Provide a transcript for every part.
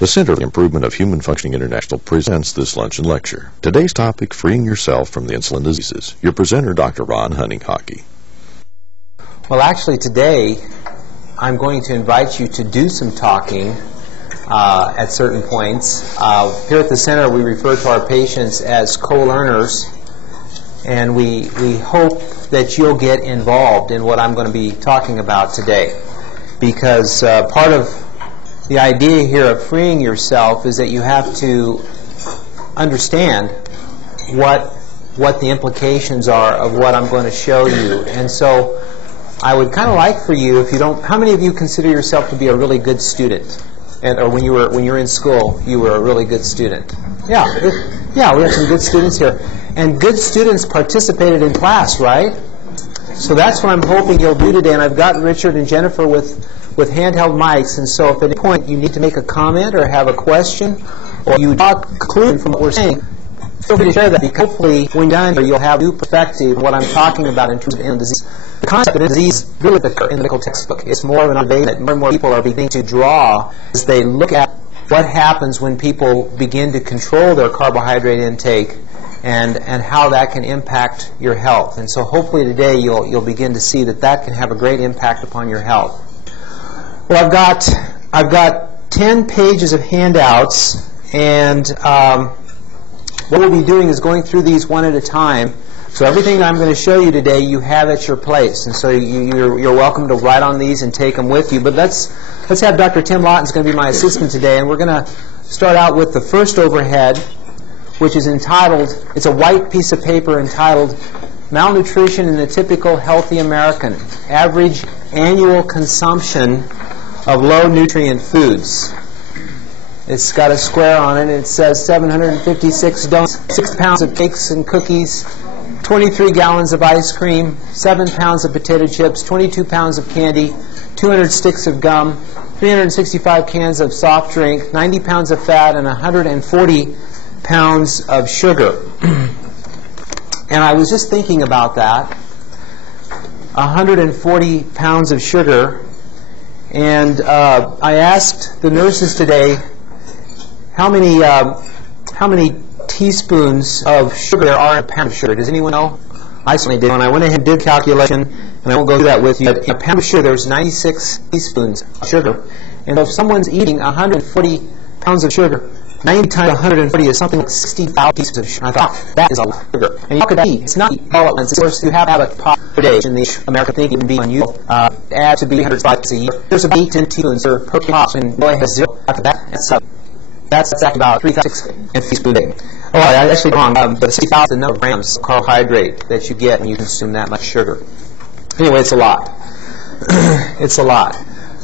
The Center for the Improvement of Human Functioning International presents this luncheon lecture. Today's topic, freeing yourself from the insulin diseases. Your presenter, Dr. Ron Hunninghake. Well, actually today I'm going to invite you to do some talking at certain points. Here at the center we refer to our patients as co-learners, and we hope that you'll get involved in what I'm going to be talking about today, because part of the idea here of freeing yourself is that you have to understand what the implications are of what I'm going to show you. And so I would kind of like for you, if you don't, how many of you consider yourself to be a really good student? Or when you were in school, you were a really good student? Yeah, we have some good students here. And good students participated in class, right? So that's what I'm hoping you'll do today. And I've got Richard and Jennifer with handheld mics, and so if at any point you need to make a comment or have a question, or you draw a conclusion from what we're saying, feel free to share that, because hopefully when you're done here you'll have a new perspective of what I'm talking about in terms of insulin disease. The concept of disease really occurs in the medical textbook. It's more of an observation that more and more people are beginning to draw as they look at what happens when people begin to control their carbohydrate intake and how that can impact your health. And so hopefully today you'll begin to see that can have a great impact upon your health. Well, I've got 10 pages of handouts, and what we'll be doing is going through these one at a time. So everything I'm going to show you today you have at your place, and so you're welcome to write on these and take them with you. But let's have Dr. Tim Lawton's going to be my assistant today, and we're going to start out with the first overhead, which is entitled, it's a white piece of paper entitled Malnutrition in the Typical Healthy American, Average Annual Consumption of Low Nutrient Foods. It's got a square on it, and it says 756 donuts, 6 pounds of cakes and cookies, 23 gallons of ice cream, 7 pounds of potato chips, 22 pounds of candy, 200 sticks of gum, 365 cans of soft drink, 90 pounds of fat, and 140 pounds of sugar. And I was just thinking about that, 140 pounds of sugar. And I asked the nurses today how many teaspoons of sugar there are in a pound of sugar. Does anyone know? I certainly did. And I went ahead and did a calculation, and I won't go through that with you. But in a pound of sugar, there's 96 teaspoons of sugar. And if someone's eating 140 pounds of sugar, 90 times 140 is something like 60,000 pieces of sugar. I thought, that is a lot of sugar. And you could eat. It's not all at once. Of course, you have to have a pot per day. In the American thinking, would be unusual. Add to be 100 slices a year. There's about 8 to 10 teaspoons per pot, and boy has zero after that. That's about 3,600 teaspoons a day. Oh, I actually wrong. But 60,000 is the number of grams of carbohydrate that you get when you consume that much sugar. Anyway, it's a lot. It's a lot.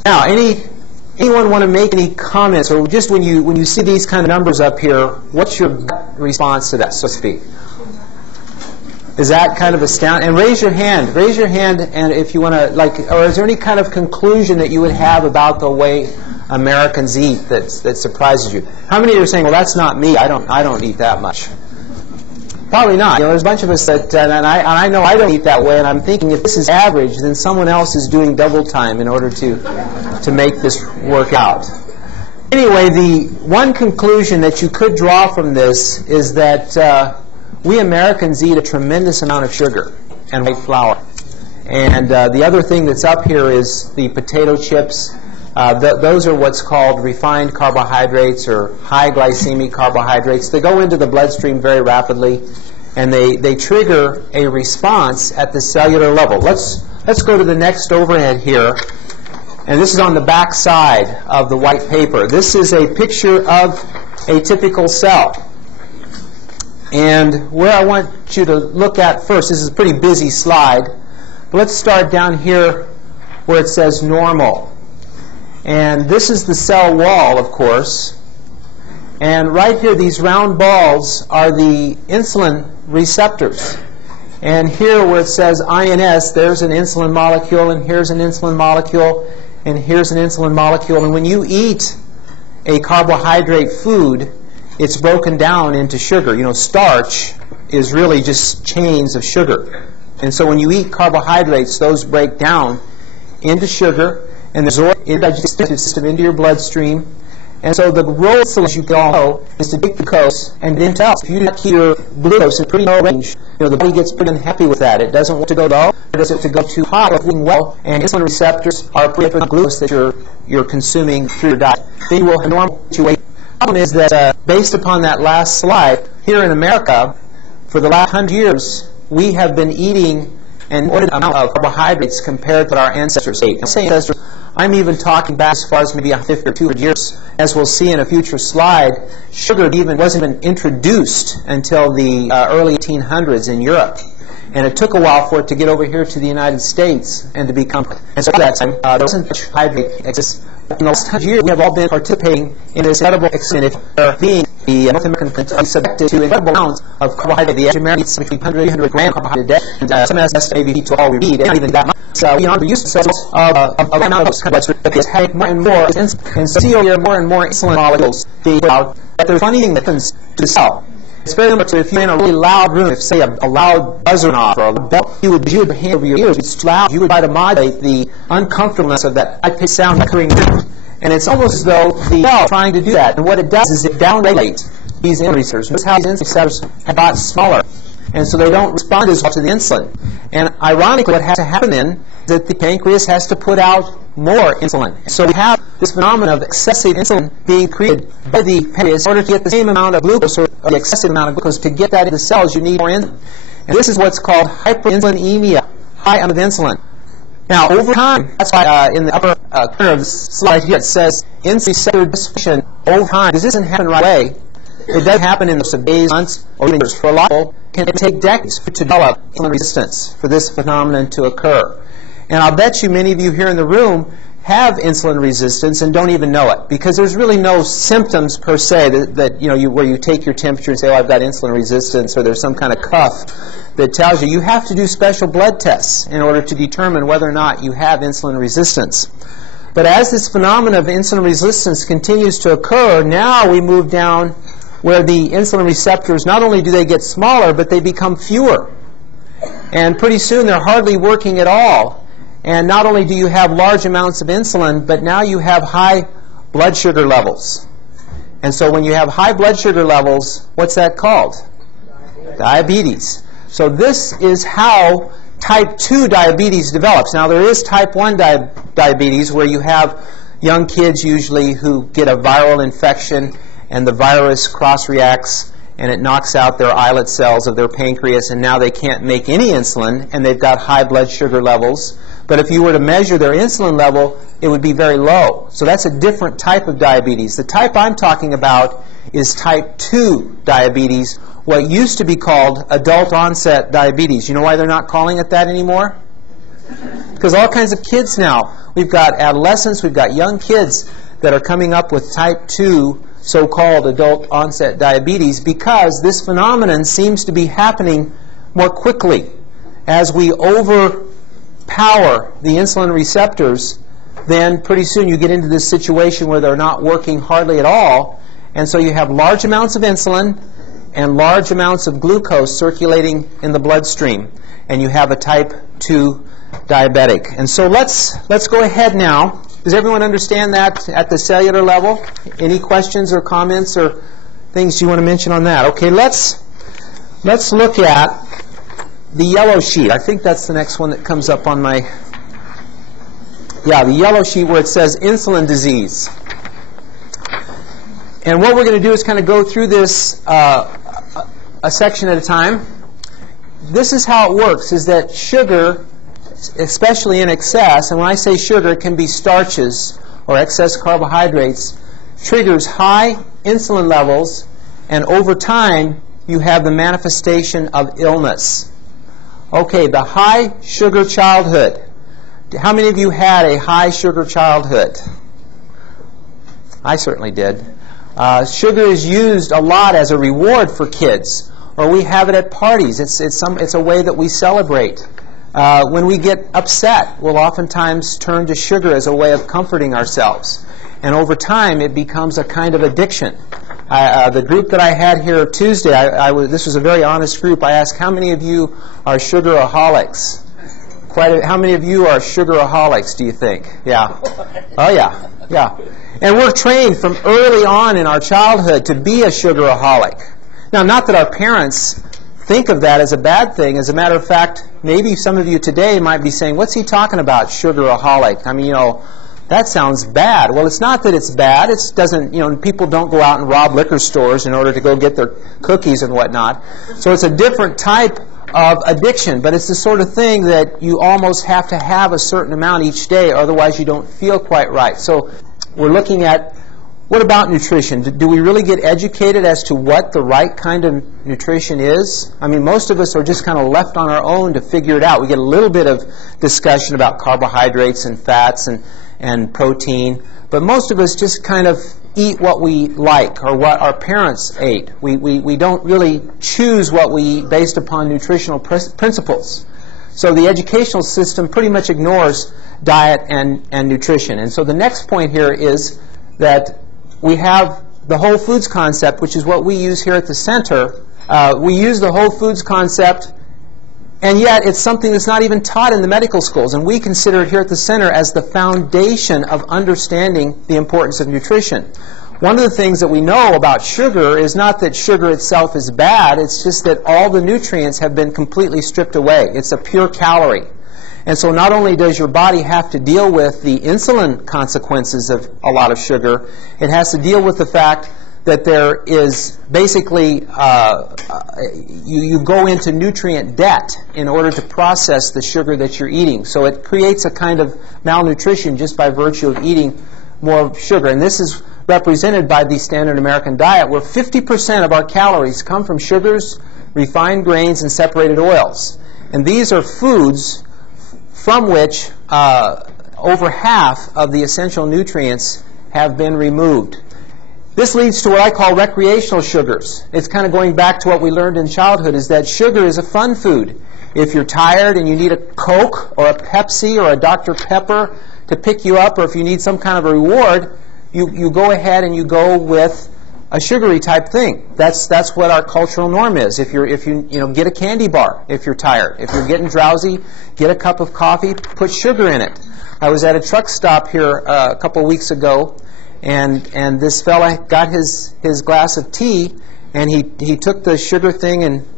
Now, anyone want to make any comments, or just when you see these kind of numbers up here, what's your gut response to that, so to speak? Is that kind of astounding? And raise your hand. Raise your hand, and if you want to, or is there any kind of conclusion that you would have about the way Americans eat that surprises you? How many of you are saying, well, that's not me. I don't eat that much. Probably not. There's a bunch of us that, and I know I don't eat that way, and I'm thinking if this is average, then someone else is doing double time in order to make this work out. Anyway, the one conclusion that you could draw from this is that we Americans eat a tremendous amount of sugar and white flour. And the other thing that's up here is the potato chips. Those are what's called refined carbohydrates, or high glycemic carbohydrates. They go into the bloodstream very rapidly, and they trigger a response at the cellular level. Let's go to the next overhead here, and this is on the back side of the white paper. This is a picture of a typical cell. And where I want you to look at first, this is a pretty busy slide, but let's start down here where it says normal. And this is the cell wall, of course. And right here, these round balls are the insulin receptors. And here where it says INS, there's an insulin molecule, and here's an insulin molecule, and here's an insulin molecule. And when you eat a carbohydrate food, it's broken down into sugar. Starch is really just chains of sugar. And so when you eat carbohydrates, those break down into sugar, and absorb in the digestive system into your bloodstream, And so the role of insulin, as you all know, is to take glucose and get into cells. If you do not keep your glucose in pretty low range, the body gets pretty unhappy with that. It doesn't want to go low, it doesn't want to go too high, it's doing well, and insulin receptors are pretty glucose that you're consuming through your diet. Then you will have normal weight. The problem is that based upon that last slide, here in America, for the last 100 years, we have been eating an inordinate amount of carbohydrates compared to what our ancestors ate. I'm even talking back as far as maybe 50 or 200 years. As we'll see in a future slide, sugar wasn't even introduced until the early 1800s in Europe. And it took a while for it to get over here to the United States and to become. And so at that time, there wasn't much carbohydrate exists. In the last 100 years, we have all been participating in this incredible extent of being the North American country subjected to incredible amounts of carbohydrate. The average American eats between 100 and 300 grams of carbohydrate a day, and some estimates maybe to all we need, and not even that much. So we are used to ourselves of a amount of those carbohydrates having more and more insulin, and see over here more and more insulin molecules being put out. But there's funny thing that happens to the cell. It's very similar to if you're in a really loud room, if say a loud buzzer went off or a bell, you would your hand over your ears, it's loud, you would try to modulate the uncomfortableness of that high-pitched sound occurring. And it's almost as though the cell is trying to do that. And what it does is it downregulates these insulin receptors. Notice how these insulin receptors have got smaller. And so they don't respond as well to the insulin. And ironically, what has to happen then is that the pancreas has to put out more insulin. So we have this phenomenon of excessive insulin being created by the pancreas. In order to get the same amount of glucose, or the excessive amount of glucose, to get that into the cells, you need more insulin. And this is what's called hyperinsulinemia, high amount of insulin. Now, over time, that's why in the upper corner of the slide here it says insulin receptor dysfunction over time, because this doesn't happen right away. It does happen in the days, months, or even years. For a lot of people, it can take decades to develop insulin resistance for this phenomenon to occur. And I'll bet you many of you here in the room have insulin resistance and don't even know it, because there's really no symptoms per se that where you take your temperature and say, oh, I've got insulin resistance, or there's some kind of cuff that tells you. You have to do special blood tests in order to determine whether or not you have insulin resistance. But as this phenomenon of insulin resistance continues to occur, now we move down where the insulin receptors, not only do they get smaller, but they become fewer. And pretty soon they're hardly working at all. And not only do you have large amounts of insulin, but now you have high blood sugar levels. And so when you have high blood sugar levels, what's that called? Diabetes. So this is how type 2 diabetes develops. Now there is type 1 diabetes, where you have young kids usually who get a viral infection, and the virus cross-reacts and it knocks out their islet cells of their pancreas, and now they can't make any insulin, and they've got high blood sugar levels. But if you were to measure their insulin level, it would be very low. So that's a different type of diabetes. The type I'm talking about is type 2 diabetes, what used to be called adult onset diabetes. You know why they're not calling it that anymore? Because all kinds of kids now, we've got adolescents, we've got young kids that are coming up with type 2 so-called adult onset diabetes, because this phenomenon seems to be happening more quickly. As we overpower the insulin receptors, then pretty soon you get into this situation where they're not working hardly at all, and so you have large amounts of insulin and large amounts of glucose circulating in the bloodstream, and you have a type 2 diabetic. And so let's go ahead now. Does everyone understand that at the cellular level? Any questions or comments or things you want to mention on that? Okay, let's look at the yellow sheet. I think that's the next one that comes up on my... Yeah, the yellow sheet where it says insulin disease. And what we're going to do is kind of go through this a section at a time. This is how it works, is that sugar, especially in excess, and when I say sugar, it can be starches or excess carbohydrates, triggers high insulin levels, and over time you have the manifestation of illness. Okay, the high sugar childhood. How many of you had a high sugar childhood? I certainly did. Sugar is used a lot as a reward for kids, or we have it at parties. It's a way that we celebrate. When we get upset, we'll oftentimes turn to sugar as a way of comforting ourselves. And over time, it becomes a kind of addiction. The group that I had here Tuesday, this was a very honest group. I asked, how many of you are sugaraholics? How many of you are sugaraholics, do you think? Yeah. Oh, yeah. Yeah. And we're trained from early on in our childhood to be a sugaraholic. Now, not that our parents think of that as a bad thing. As a matter of fact, maybe some of you today might be saying, what's he talking about, sugaraholic? I mean, you know, that sounds bad. Well, it's not that it's bad. It doesn't, you know, people don't go out and rob liquor stores in order to go get their cookies and whatnot. So it's a different type of addiction, but it's the sort of thing that you almost have to have a certain amount each day, otherwise you don't feel quite right. So we're looking at, what about nutrition? Do we really get educated as to what the right kind of nutrition is? I mean, most of us are just kind of left on our own to figure it out. We get a little bit of discussion about carbohydrates and fats and protein, but most of us just kind of eat what we like or what our parents ate. We don't really choose what we eat based upon nutritional principles. So the educational system pretty much ignores diet and nutrition. And so the next point here is that we have the whole foods concept, which is what we use here at the center. We use the whole foods concept, and yet it's something that's not even taught in the medical schools. And we consider it here at the center as the foundation of understanding the importance of nutrition. One of the things that we know about sugar is not that sugar itself is bad, it's just that all the nutrients have been completely stripped away. It's a pure calorie. And so not only does your body have to deal with the insulin consequences of a lot of sugar, it has to deal with the fact that there is basically, you go into nutrient debt in order to process the sugar that you're eating. So it creates a kind of malnutrition just by virtue of eating more sugar. And this is represented by the standard American diet, where 50% of our calories come from sugars, refined grains, and separated oils. And these are foods from which over half of the essential nutrients have been removed. This leads to what I call recreational sugars. It's kind of going back to what we learned in childhood, is that sugar is a fun food. If you're tired and you need a Coke or a Pepsi or a Dr. Pepper to pick you up, or if you need some kind of a reward, you go ahead and you go with a sugary type thing. That's what our cultural norm is. If you get a candy bar if you're tired. If you're getting drowsy, get a cup of coffee, put sugar in it. I was at a truck stop here a couple of weeks ago, and this fella got his glass of tea, and he took the sugar thing and,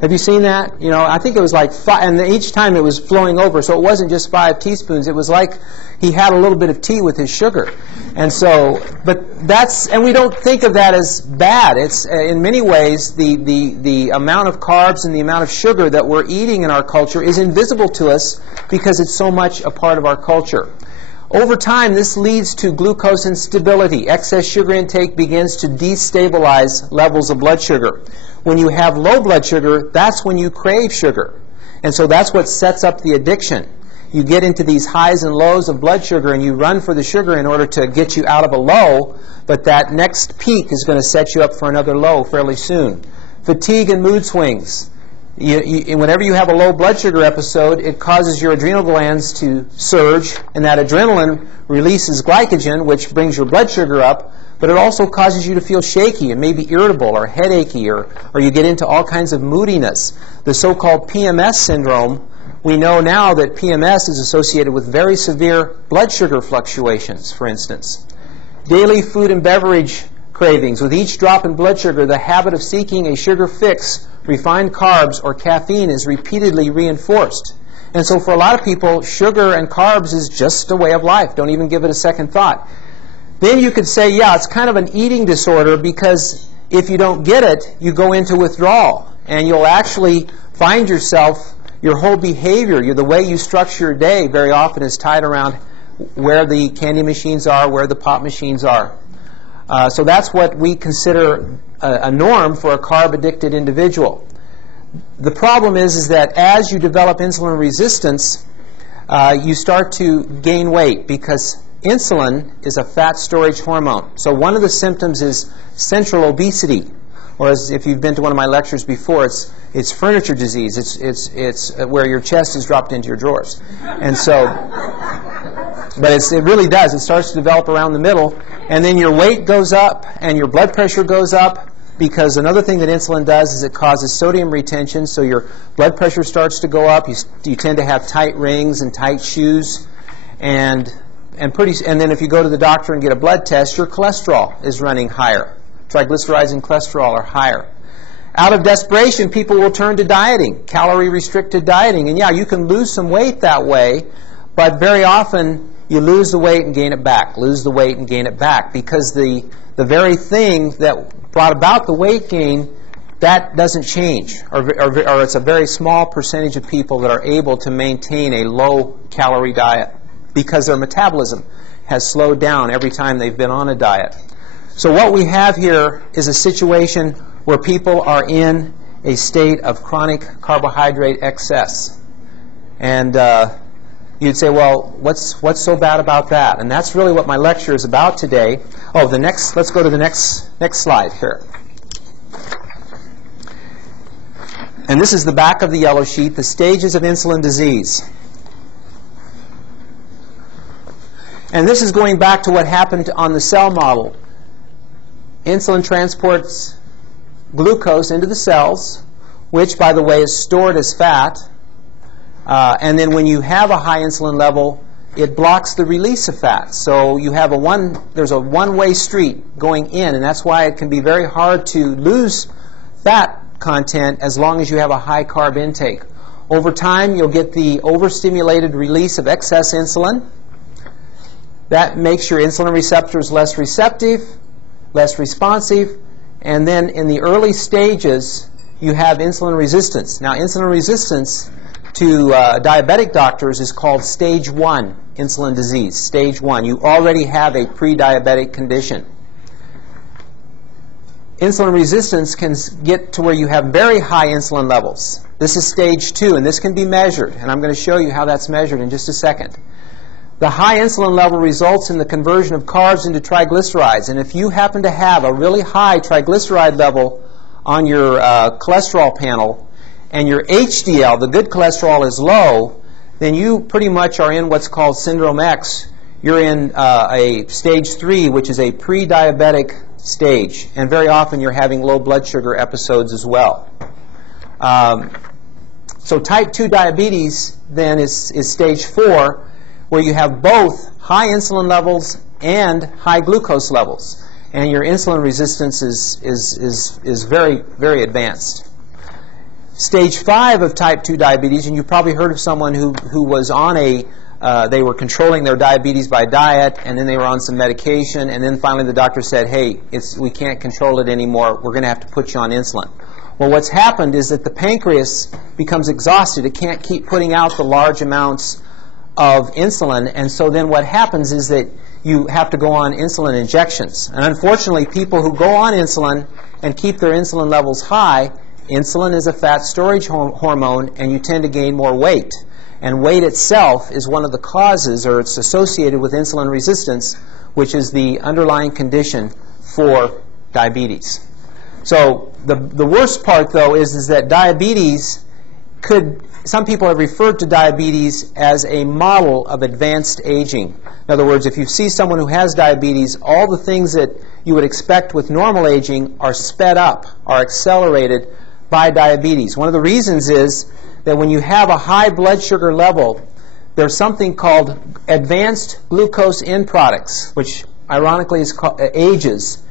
have you seen that? You know, I think it was like 5, and each time it was flowing over, so it wasn't just 5 teaspoons. It was like he had a little bit of tea with his sugar. And so, and we don't think of that as bad. It's, in many ways, the amount of carbs and the amount of sugar that we're eating in our culture is invisible to us because it's so much a part of our culture. Over time, this leads to glucose instability. Excess sugar intake begins to destabilize levels of blood sugar. When you have low blood sugar, that's when you crave sugar. And so that's what sets up the addiction. You get into these highs and lows of blood sugar, and you run for the sugar in order to get you out of a low, but that next peak is going to set you up for another low fairly soon. Fatigue and mood swings. Whenever you have a low blood sugar episode, it causes your adrenal glands to surge, and that adrenaline releases glycogen, which brings your blood sugar up, but it also causes you to feel shaky and maybe irritable or headachy, or you get into all kinds of moodiness. The so-called PMS syndrome, we know now that PMS is associated with very severe blood sugar fluctuations, for instance. Daily food and beverage cravings. With each drop in blood sugar, the habit of seeking a sugar fix, refined carbs, or caffeine is repeatedly reinforced. And so for a lot of people, sugar and carbs is just a way of life. Don't even give it a second thought. Then you could say, yeah, it's kind of an eating disorder, because if you don't get it, you go into withdrawal. And you'll actually find yourself, your whole behavior, the way you structure your day very often is tied around where the candy machines are, where the pop machines are. So that's what we consider a norm for a carb-addicted individual. The problem is that as you develop insulin resistance, you start to gain weight, because insulin is a fat storage hormone. So one of the symptoms is central obesity, or as if you've been to one of my lectures before, it's furniture disease. It's where your chest is dropped into your drawers. And so, but it really does. It starts to develop around the middle, and then your weight goes up and your blood pressure goes up, because another thing that insulin does is it causes sodium retention, so your blood pressure starts to go up. You tend to have tight rings and tight shoes, and And then if you go to the doctor and get a blood test, your cholesterol is running higher. Triglycerides and cholesterol are higher. Out of desperation, people will turn to dieting, calorie-restricted dieting. And yeah, you can lose some weight that way, but very often you lose the weight and gain it back, lose the weight and gain it back, because the very thing that brought about the weight gain, that doesn't change, or it's a very small percentage of people that are able to maintain a low-calorie diet because their metabolism has slowed down every time they've been on a diet. So what we have here is a situation where people are in a state of chronic carbohydrate excess. And you'd say, well, what's so bad about that? And that's really what my lecture is about today. Oh, let's go to the next slide here. And this is the back of the yellow sheet, the stages of insulin disease. And this is going back to what happened on the cell model. Insulin transports glucose into the cells, which, by the way, is stored as fat. And then when you have a high insulin level, it blocks the release of fat. So you have there's a one-way street going in, and that's why it can be very hard to lose fat content as long as you have a high carb intake. Over time, you'll get the overstimulated release of excess insulin. That makes your insulin receptors less receptive, less responsive, and then in the early stages, you have insulin resistance. Now, insulin resistance to diabetic doctors is called stage 1 insulin disease, stage 1. You already have a pre-diabetic condition. Insulin resistance can get to where you have very high insulin levels. This is stage 2, and this can be measured, and I'm going to show you how that's measured in just a second. The high insulin level results in the conversion of carbs into triglycerides, and if you happen to have a really high triglyceride level on your cholesterol panel, and your HDL, the good cholesterol, is low, then you pretty much are in what's called syndrome X. You're in a stage 3, which is a pre-diabetic stage, and very often you're having low blood sugar episodes as well. So type 2 diabetes then is stage 4, where you have both high insulin levels and high glucose levels, and your insulin resistance is very, very advanced. Stage 5 of type 2 diabetes, and you've probably heard of someone who was on they were controlling their diabetes by diet, and then they were on some medication, and then finally the doctor said, hey, we can't control it anymore, we're going to have to put you on insulin. Well, what's happened is that the pancreas becomes exhausted. It can't keep putting out the large amounts of insulin, and so then what happens is that you have to go on insulin injections. And unfortunately, people who go on insulin and keep their insulin levels high, insulin is a fat storage hormone, and you tend to gain more weight. And weight itself is one of the causes, or it's associated with insulin resistance, which is the underlying condition for diabetes. So the worst part, though, is that diabetes some people have referred to diabetes as a model of advanced aging. In other words, if you see someone who has diabetes, all the things that you would expect with normal aging are sped up, are accelerated by diabetes. One of the reasons is that when you have a high blood sugar level, there's something called advanced glucose end products, which ironically is called AGEs.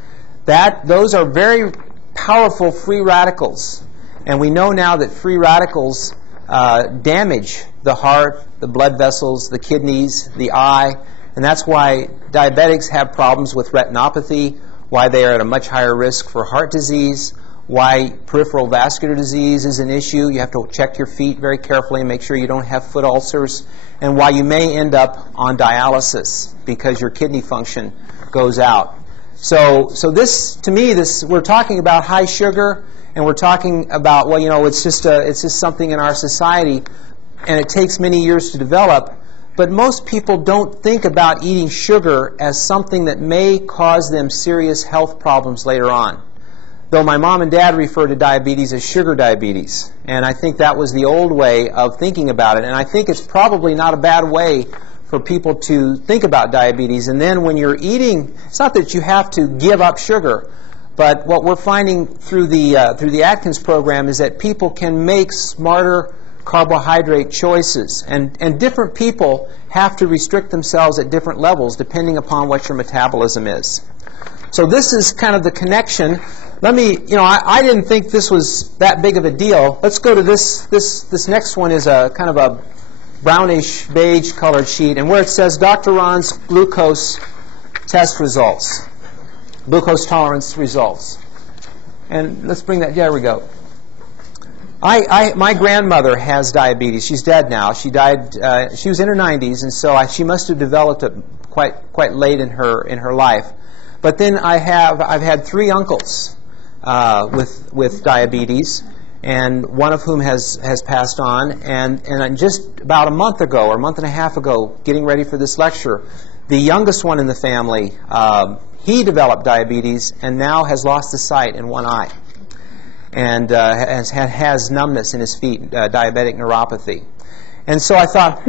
Those are very powerful free radicals. And we know now that free radicals damage the heart, the blood vessels, the kidneys, the eye, and that's why diabetics have problems with retinopathy, why they are at a much higher risk for heart disease, why peripheral vascular disease is an issue. You have to check your feet very carefully and make sure you don't have foot ulcers, and why you may end up on dialysis because your kidney function goes out. So this, to me, we're talking about high sugar, and we're talking about, well, you know, it's just something in our society, and it takes many years to develop. But most people don't think about eating sugar as something that may cause them serious health problems later on. Though my mom and dad refer to diabetes as sugar diabetes, and I think that was the old way of thinking about it. And I think it's probably not a bad way for people to think about diabetes. And then when you're eating, it's not that you have to give up sugar, but what we're finding through the Atkins program is that people can make smarter carbohydrate choices. And different people have to restrict themselves at different levels depending upon what your metabolism is. So this is kind of the connection. Let me, I didn't think this was that big of a deal. Let's go to this next one is a kind of a brownish beige colored sheet, and where it says Dr. Ron's glucose test results, glucose tolerance results. And let's bring that, there we go. My grandmother has diabetes. She's dead now. She died, she was in her 90s, and so she must have developed it quite late in her life. But then I've had 3 uncles with diabetes, and one of whom has passed on. And just about a month ago, or a month and a half ago, getting ready for this lecture, the youngest one in the family, he developed diabetes and now has lost the sight in one eye, and has numbness in his feet, diabetic neuropathy. And so I thought,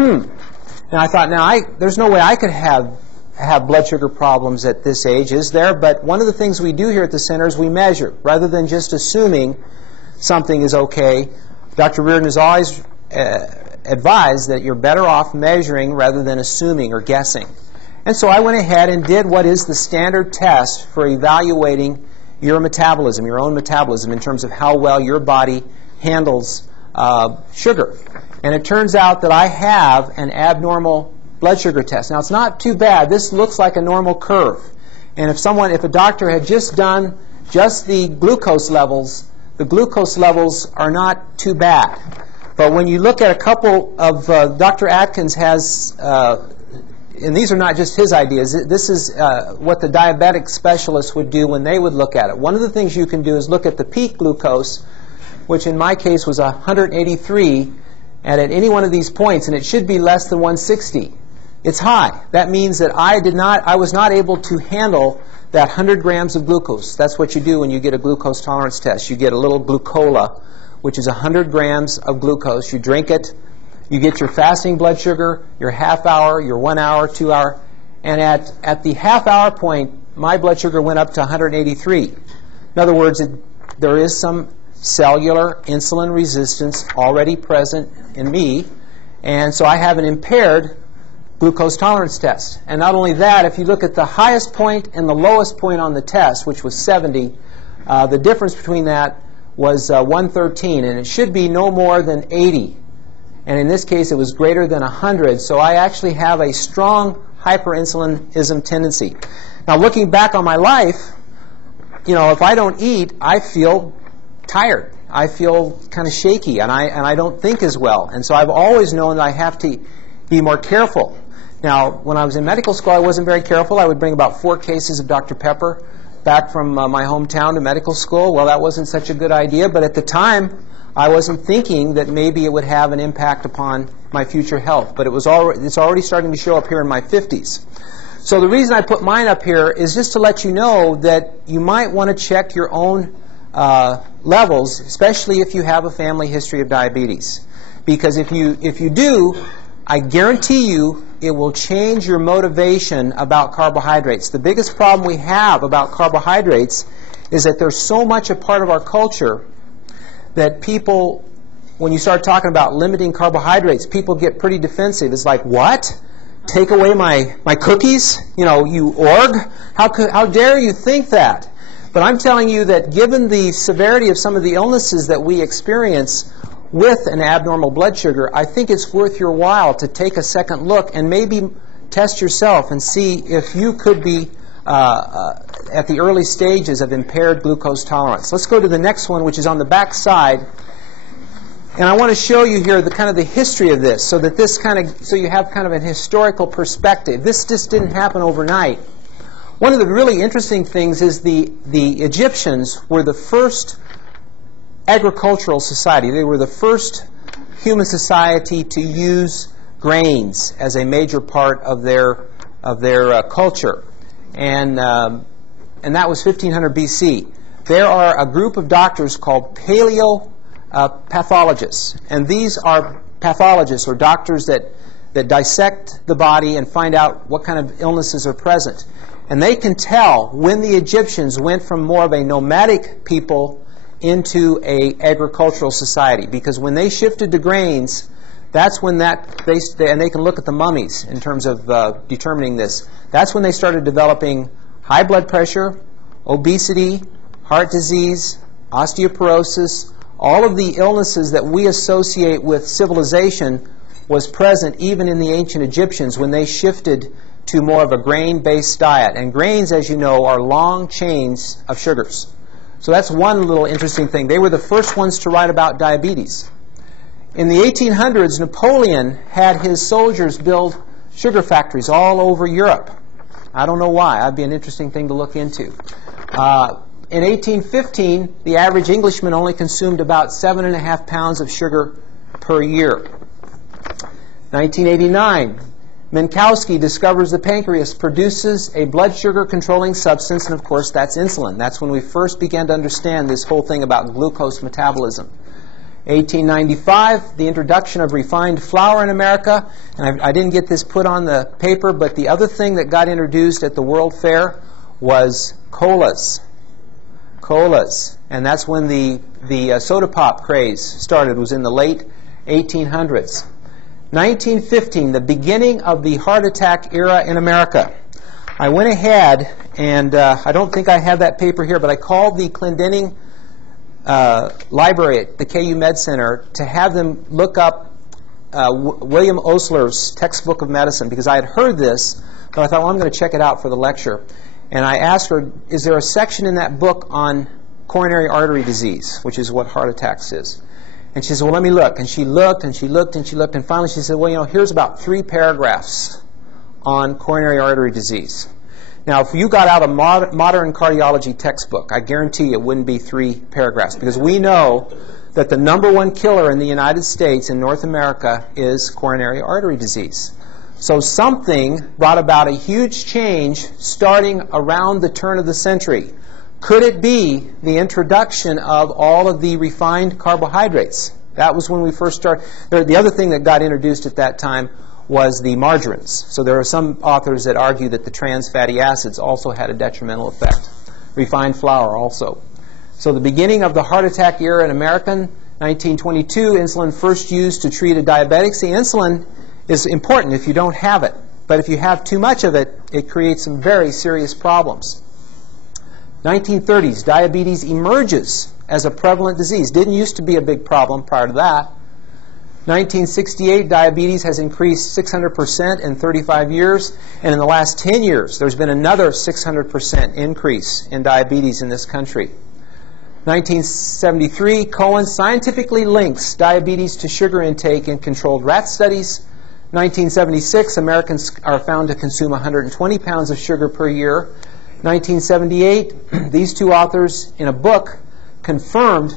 there's no way I could have blood sugar problems at this age, is there? But one of the things we do here at the center is we measure. Rather than just assuming something is okay, Dr. Riordan has always advised that you're better off measuring rather than assuming or guessing. And so I went ahead and did what is the standard test for evaluating your metabolism, your own metabolism, in terms of how well your body handles sugar. And it turns out that I have an abnormal blood sugar test. Now, it's not too bad. This looks like a normal curve. And if a doctor had just done just the glucose levels are not too bad. But when you look at a couple of, Dr. Atkins has, and these are not just his ideas, this is what the diabetic specialists would do when they would look at it. One of the things you can do is look at the peak glucose, which in my case was 183, and at any one of these points, and it should be less than 160. It's high. That means that I was not able to handle that 100 grams of glucose. That's what you do when you get a glucose tolerance test. You get a little glucola, which is 100 grams of glucose. You drink it. You get your fasting blood sugar, your half hour, your 1 hour, 2 hour. And at the half hour point, my blood sugar went up to 183. In other words, there is some cellular insulin resistance already present in me. And so I have an impaired glucose tolerance test. And not only that, if you look at the highest point and the lowest point on the test, which was 70, the difference between that was 113, and it should be no more than 80. And in this case, it was greater than 100, so I actually have a strong hyperinsulinism tendency. Now, looking back on my life, if I don't eat, I feel tired. I feel kind of shaky, and I don't think as well. And so I've always known that I have to be more careful. Now, when I was in medical school, I wasn't very careful. I would bring about 4 cases of Dr. Pepper back from my hometown to medical school. Well, that wasn't such a good idea, but at the time, I wasn't thinking that maybe it would have an impact upon my future health. But it's already starting to show up here in my 50s. So the reason I put mine up here is just to let you know that you might want to check your own levels, especially if you have a family history of diabetes. Because if you do, I guarantee you it will change your motivation about carbohydrates. The biggest problem we have about carbohydrates is that they're so much a part of our culture that people, when you start talking about limiting carbohydrates, people get pretty defensive. It's like, what? Take away my cookies? You org? How dare you think that? But I'm telling you that given the severity of some of the illnesses that we experience with an abnormal blood sugar, I think it's worth your while to take a second look and maybe test yourself and see if you could be at the early stages of impaired glucose tolerance. Let's go to the next one, which is on the back side. And I want to show you here the history of this, so that so you have kind of an historical perspective. This just didn't happen overnight. One of the really interesting things is the Egyptians were the first agricultural society. They were the first human society to use grains as a major part of their culture, and that was 1500 BC. There are a group of doctors called paleopathologists, and these are pathologists or doctors that dissect the body and find out what kind of illnesses are present. And they can tell when the Egyptians went from more of a nomadic people into a agricultural society, because when they shifted to grains, that's when and they can look at the mummies in terms of determining this. That's when they started developing high blood pressure, obesity, heart disease, osteoporosis. All of the illnesses that we associate with civilization was present even in the ancient Egyptians when they shifted to more of a grain-based diet. And grains, as you know, are long chains of sugars. So that's one little interesting thing. They were the first ones to write about diabetes. In the 1800s, Napoleon had his soldiers build sugar factories all over Europe. I don't know why. That'd be an interesting thing to look into. In 1815, the average Englishman only consumed about 7.5 pounds of sugar per year. 1989, Minkowski discovers the pancreas produces a blood sugar controlling substance, and of course that's insulin. That's when we first began to understand this whole thing about glucose metabolism. 1895, the introduction of refined flour in America, and I didn't get this put on the paper, but the other thing that got introduced at the World Fair was colas. Colas, and that's when the soda pop craze started, was in the late 1800s. 1915, the beginning of the heart attack era in America. I went ahead, and I don't think I have that paper here, but I called the Clendenning library at the KU Med Center to have them look up William Osler's textbook of medicine, because I had heard this, but I thought, well, I'm going to check it out for the lecture. And I asked her, is there a section in that book on coronary artery disease, which is what heart attacks is? And she said, well, let me look. And she looked, and she looked, and she looked, and finally she said, well, you know, here's about 3 paragraphs on coronary artery disease. Now, if you got out a modern cardiology textbook, I guarantee it wouldn't be 3 paragraphs, because we know that the #1 killer in the United States, in North America, is coronary artery disease. So something brought about a huge change starting around the turn of the century. Could it be the introduction of all of the refined carbohydrates? That was when we first started. The other thing that got introduced at that time was the margarines. So there are some authors that argue that the trans fatty acids also had a detrimental effect. Refined flour also. So the beginning of the heart attack era in America, 1922, insulin first used to treat a diabetic. See, insulin is important if you don't have it. But if you have too much of it, it creates some very serious problems. 1930s, diabetes emerges as a prevalent disease. Didn't used to be a big problem prior to that. 1968, diabetes has increased 600% in 35 years. And in the last 10 years, there's been another 600% increase in diabetes in this country. 1973, Cohen scientifically links diabetes to sugar intake in controlled rat studies. 1976, Americans are found to consume 120 pounds of sugar per year. 1978, these two authors in a book confirmed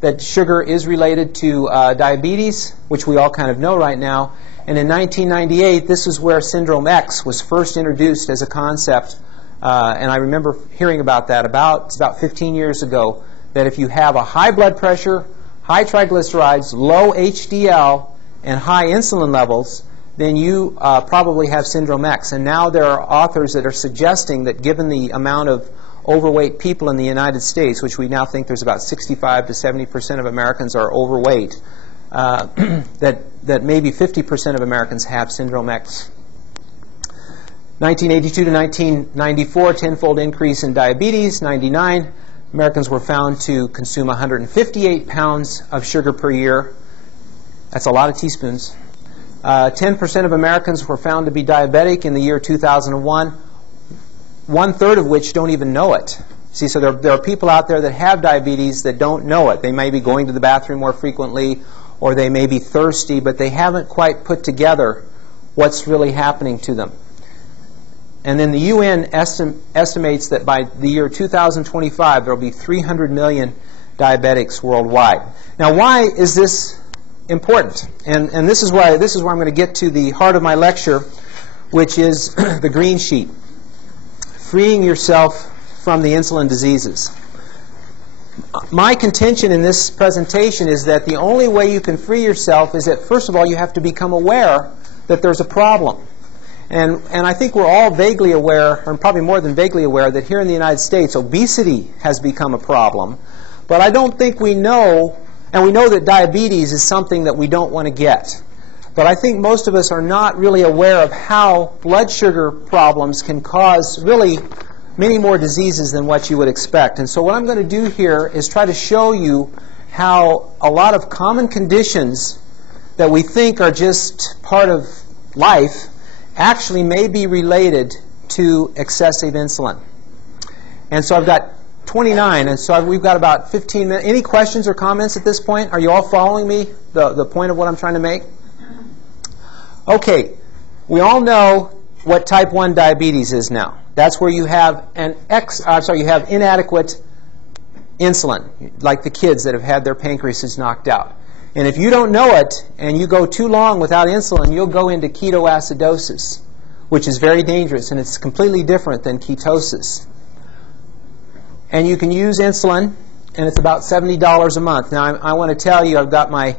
that sugar is related to diabetes, which we all kind of know right now. And in 1998, this is where Syndrome X was first introduced as a concept. And I remember hearing about that about 15 years ago, that if you have a high blood pressure, high triglycerides, low HDL, and high insulin levels, then you probably have Syndrome X. And now there are authors that are suggesting that given the amount of overweight people in the United States, which we now think there's about 65 to 70% of Americans are overweight, that maybe 50% of Americans have Syndrome X. 1982 to 1994, tenfold increase in diabetes. 99, Americans were found to consume 158 pounds of sugar per year. That's a lot of teaspoons. 10% of Americans were found to be diabetic in the year 2001, 1/3 of which don't even know it. See, so there are people out there that have diabetes that don't know it. They may be going to the bathroom more frequently, or they may be thirsty, but they haven't quite put together what's really happening to them. And then the UN estimates that by the year 2025, there will be 300 million diabetics worldwide. Now, why is this important? And this is where I'm going to get to the heart of my lecture, which is the green sheet. Freeing yourself from the insulin diseases. My contention in this presentation is that the only way you can free yourself is that, first of all, you have to become aware that there's a problem. And I think we're all vaguely aware, or probably more than vaguely aware, that here in the United States, obesity has become a problem. But I don't think we know, and we know that diabetes is something that we don't want to get. But I think most of us are not really aware of how blood sugar problems can cause really many more diseases than what you would expect. And so what I'm going to do here is try to show you how a lot of common conditions that we think are just part of life actually may be related to excessive insulin. And so I've got 29, and so we've got about 15 minutes. Any questions or comments at this point? Are you all following me, the point of what I'm trying to make? Okay, we all know what type 1 diabetes is now. That's where you have you have inadequate insulin, like the kids that have had their pancreases knocked out. And if you don't know it and you go too long without insulin, you'll go into ketoacidosis, which is very dangerous, and it's completely different than ketosis. And you can use insulin, and it's about $70 a month. Now, I want to tell you, I've got my,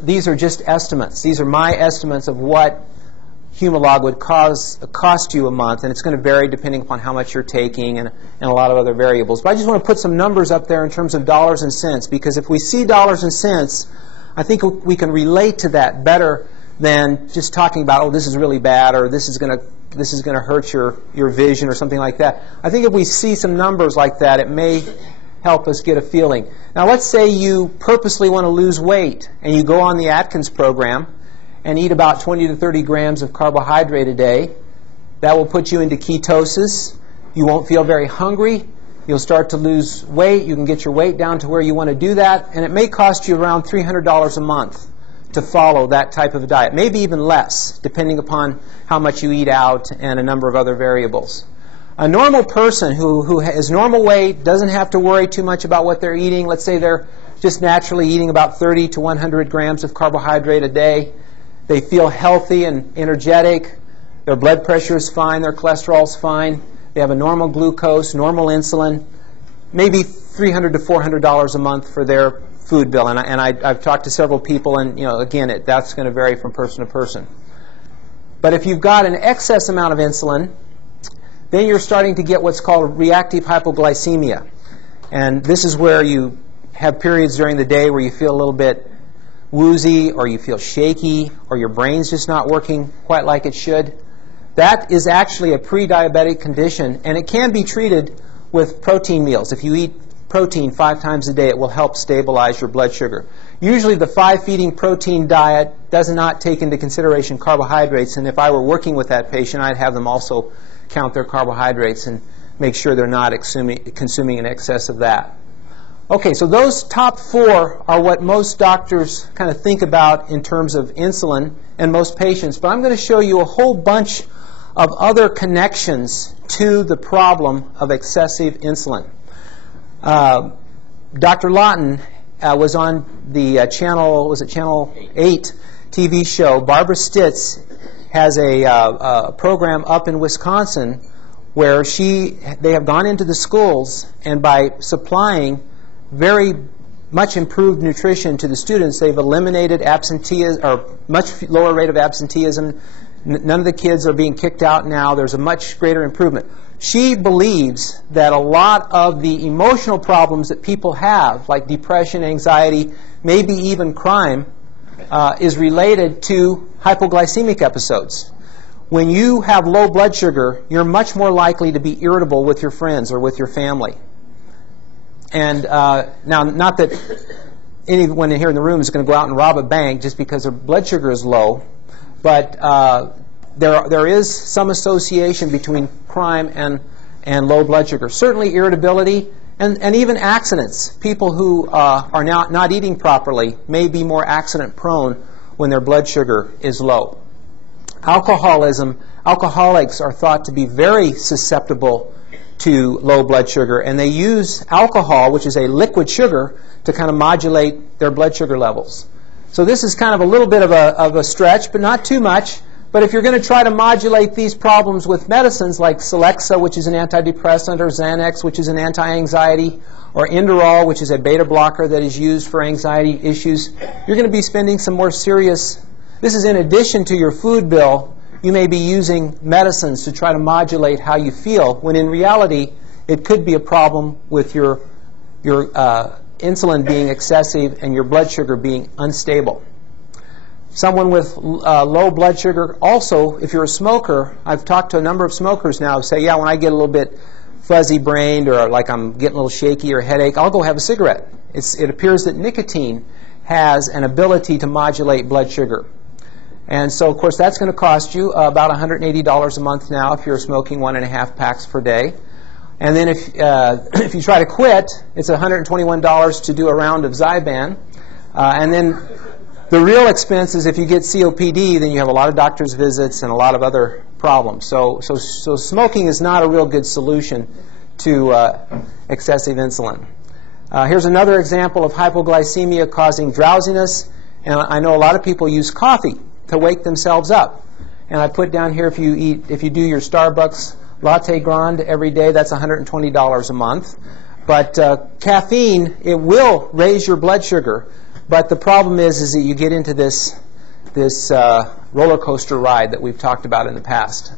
these are just estimates. These are my estimates of what Humalog would cost you a month, and it's going to vary depending upon how much you're taking and a lot of other variables. But I just want to put some numbers up there in terms of dollars and cents, because if we see dollars and cents, I think we can relate to that better than just talking about, oh, this is really bad, or this is going to hurt your vision or something like that. I think if we see some numbers like that, it may help us get a feeling. Now, let's say you purposely want to lose weight, and you go on the Atkins program and eat about 20 to 30 grams of carbohydrate a day. That will put you into ketosis. You won't feel very hungry. You'll start to lose weight. You can get your weight down to where you want to do that, and it may cost you around $300 a month to follow that type of a diet, maybe even less, depending upon how much you eat out and a number of other variables. A normal person who has normal weight doesn't have to worry too much about what they're eating. Let's say they're just naturally eating about 30 to 100 grams of carbohydrate a day. They feel healthy and energetic. Their blood pressure is fine. Their cholesterol's fine. They have a normal glucose, normal insulin, maybe $300 to $400 a month for their food bill. And I've talked to several people, and again, that's going to vary from person to person. But if you've got an excess amount of insulin, then you're starting to get what's called reactive hypoglycemia. And this is where you have periods during the day where you feel a little bit woozy, or you feel shaky, or your brain's just not working quite like it should. That is actually a pre-diabetic condition, and it can be treated with protein meals. If you eat protein 5 times a day, it will help stabilize your blood sugar. Usually the 5-feeding protein diet does not take into consideration carbohydrates, and if I were working with that patient, I'd have them also count their carbohydrates and make sure they're not consuming in excess of that. Okay, so those top 4 are what most doctors kind of think about in terms of insulin and most patients, but I'm going to show you a whole bunch of other connections to the problem of excessive insulin. Dr. Lawton was on the Channel 8 TV show. Barbara Stitz has a program up in Wisconsin where they have gone into the schools, and by supplying very much improved nutrition to the students, they've eliminated absenteeism, or much lower rate of absenteeism. None of the kids are being kicked out now. There's a much greater improvement. She believes that a lot of the emotional problems that people have, like depression, anxiety, maybe even crime, is related to hypoglycemic episodes. When you have low blood sugar, you're much more likely to be irritable with your friends or with your family. And now, not that anyone here in the room is going to go out and rob a bank just because their blood sugar is low, but there is some association between crime and low blood sugar. Certainly irritability and even accidents. People who are not eating properly may be more accident prone when their blood sugar is low. Alcoholics are thought to be very susceptible to low blood sugar, and they use alcohol, which is a liquid sugar, to kind of modulate their blood sugar levels. So this is kind of a little bit of a stretch, but not too much. But if you're going to try to modulate these problems with medicines like Celexa, which is an antidepressant, or Xanax, which is an anti-anxiety, or Inderol, which is a beta blocker that is used for anxiety issues, you're going to be spending some more serious. This is in addition to your food bill. You may be using medicines to try to modulate how you feel, when in reality it could be a problem with your your insulin being excessive and your blood sugar being unstable. Someone with low blood sugar, also, if you're a smoker, I've talked to a number of smokers now who say, yeah, when I get a little bit fuzzy-brained or like I'm getting a little shaky or a headache, I'll go have a cigarette. It appears that nicotine has an ability to modulate blood sugar. And so, of course, that's going to cost you about $180 a month now if you're smoking 1.5 packs per day. And then if you try to quit, it's $121 to do a round of Zyban. And then the real expense is if you get COPD, then you have a lot of doctor's visits and a lot of other problems. So smoking is not a real good solution to excessive insulin. Here's another example of hypoglycemia causing drowsiness. And I know a lot of people use coffee to wake themselves up. And I put down here if you do your Starbucks latte grande every day, that's $120 a month. But caffeine, it will raise your blood sugar. But the problem is that you get into this roller coaster ride that we've talked about in the past.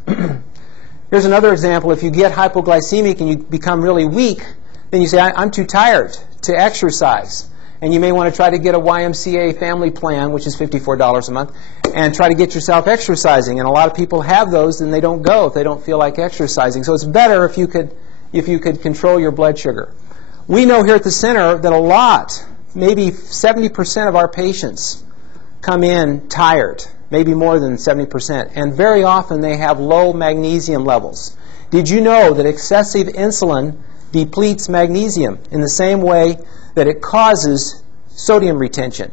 Here's another example. If you get hypoglycemic and you become really weak, then you say, I'm too tired to exercise. And you may want to try to get a YMCA family plan, which is $54 a month, and try to get yourself exercising. And a lot of people have those, and they don't go if they don't feel like exercising. So it's better if you could control your blood sugar. We know here at the center that maybe 70% of our patients come in tired, maybe more than 70%, and very often they have low magnesium levels. Did you know that excessive insulin depletes magnesium in the same way that it causes sodium retention?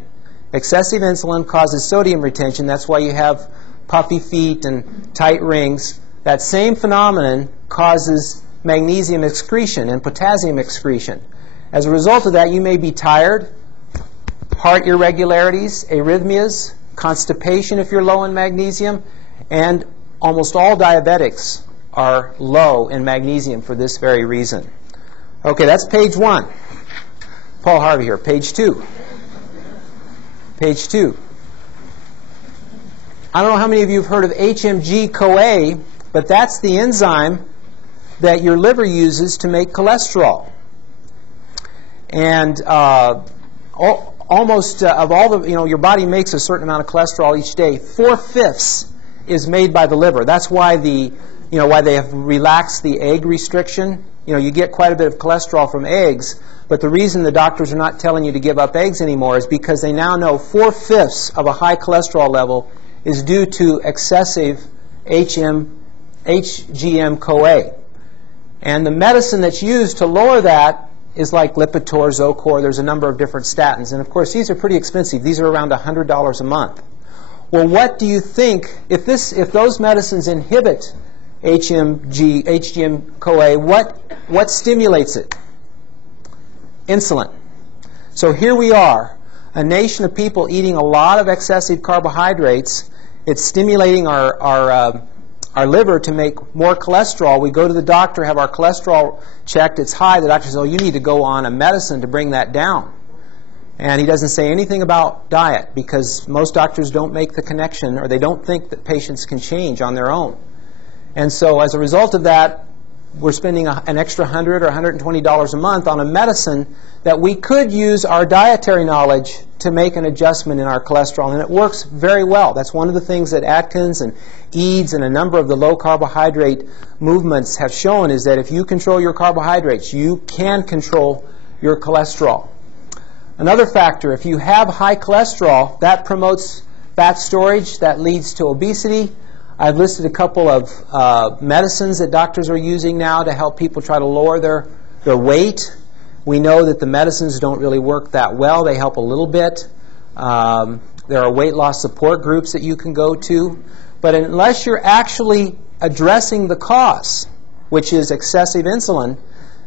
Excessive insulin causes sodium retention. That's why you have puffy feet and tight rings. That same phenomenon causes magnesium excretion and potassium excretion. As a result of that, you may be tired, heart irregularities, arrhythmias, constipation if you're low in magnesium, and almost all diabetics are low in magnesium for this very reason. Okay, that's page 1. Paul Harvey here, page 2. Page 2. I don't know how many of you have heard of HMG-CoA, but that's the enzyme that your liver uses to make cholesterol. And almost of all the, your body makes a certain amount of cholesterol each day. 4/5 is made by the liver. That's why why they have relaxed the egg restriction. You get quite a bit of cholesterol from eggs, but the reason the doctors are not telling you to give up eggs anymore is because they now know 4/5 of a high cholesterol level is due to excessive HGM-CoA. And the medicine that's used to lower that is like Lipitor, Zocor. There's a number of different statins. And of course, these are pretty expensive. These are around $100 a month. Well, what do you think, if those medicines inhibit HGM-CoA, what stimulates it? Insulin. So here we are, a nation of people eating a lot of excessive carbohydrates. It's stimulating our liver to make more cholesterol. We go to the doctor, have our cholesterol checked. It's high. The doctor says, oh, you need to go on a medicine to bring that down. And he doesn't say anything about diet because most doctors don't make the connection, or they don't think that patients can change on their own. And so as a result of that, we're spending an extra $100 or $120 a month on a medicine that we could use our dietary knowledge to make an adjustment in our cholesterol, and it works very well. That's one of the things that Atkins and EADS and a number of the low-carbohydrate movements have shown, is that if you control your carbohydrates, you can control your cholesterol. Another factor, if you have high cholesterol, that promotes fat storage, that leads to obesity. I've listed a couple of medicines that doctors are using now to help people try to lower their weight. We know that the medicines don't really work that well. They help a little bit. There are weight loss support groups that you can go to. But unless you're actually addressing the cause, which is excessive insulin,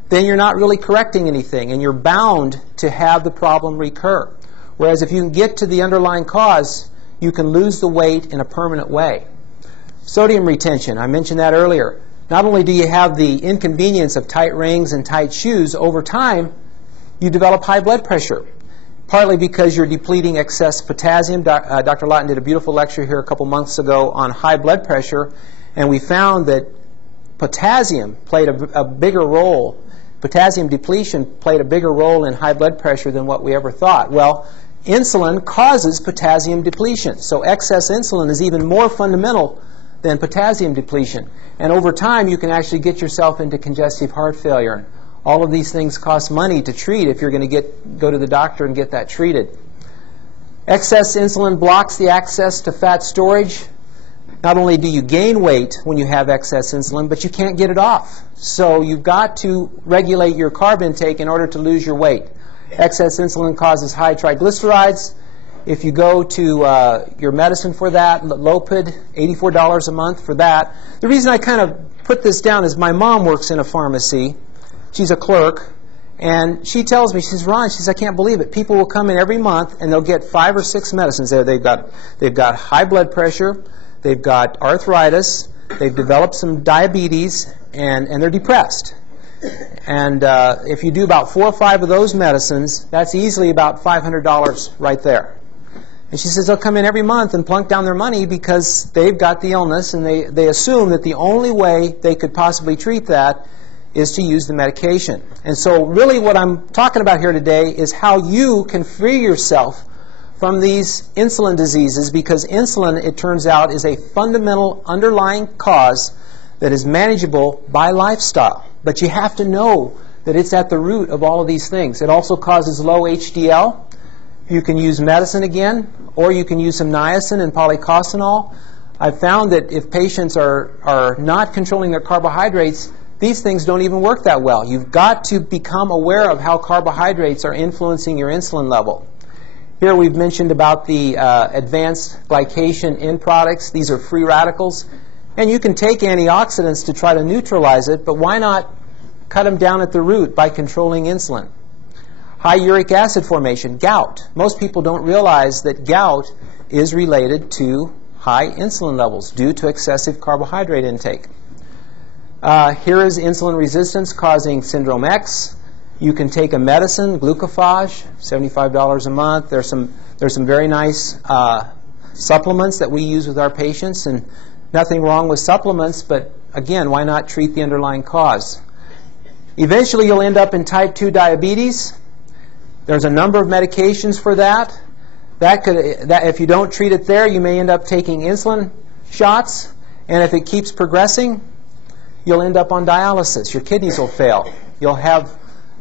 then you're not really correcting anything, and you're bound to have the problem recur. Whereas if you can get to the underlying cause, you can lose the weight in a permanent way. Sodium retention, I mentioned that earlier. Not only do you have the inconvenience of tight rings and tight shoes, over time you develop high blood pressure, partly because you're depleting excess potassium. Dr. Lawton did a beautiful lecture here a couple months ago on high blood pressure, and we found that potassium played a bigger role potassium depletion played a bigger role in high blood pressure than what we ever thought. Well, insulin causes potassium depletion, so excess insulin is even more fundamental than potassium depletion. And over time, you can actually get yourself into congestive heart failure. All of these things cost money to treat if you're going to go to the doctor and get that treated. Excess insulin blocks the access to fat storage. Not only do you gain weight when you have excess insulin, but you can't get it off. So you've got to regulate your carb intake in order to lose your weight. Excess insulin causes high triglycerides. If you go to your medicine for that, Lopid, $84 a month for that. The reason I kind of put this down is my mom works in a pharmacy. She's a clerk. And she tells me, she says, Ron, she says, I can't believe it. People will come in every month and they'll get 5 or 6 medicines there. They've got high blood pressure, they've got arthritis, they've developed some diabetes, and they're depressed. And if you do about 4 or 5 of those medicines, that's easily about $500 right there. And she says they'll come in every month and plunk down their money because they've got the illness, and they assume that the only way they could possibly treat that is to use the medication. And so really what I'm talking about here today is how you can free yourself from these insulin diseases, because insulin, it turns out, is a fundamental underlying cause that is manageable by lifestyle. But you have to know that it's at the root of all of these things. It also causes low HDL. You can use medicine again, or you can use some niacin and polycosanol. I've found that if patients are not controlling their carbohydrates, these things don't even work that well. You've got to become aware of how carbohydrates are influencing your insulin level. Here we've mentioned about the advanced glycation end products. These are free radicals. And you can take antioxidants to try to neutralize it, but why not cut them down at the root by controlling insulin? High uric acid formation, gout. Most people don't realize that gout is related to high insulin levels due to excessive carbohydrate intake. Here is insulin resistance causing syndrome X. You can take a medicine, glucophage, $75 a month. There's some very nice supplements that we use with our patients, and nothing wrong with supplements, but again, why not treat the underlying cause? Eventually you'll end up in type 2 diabetes. There's a number of medications for that. If you don't treat it there, you may end up taking insulin shots, and if it keeps progressing, you'll end up on dialysis. Your kidneys will fail. You'll have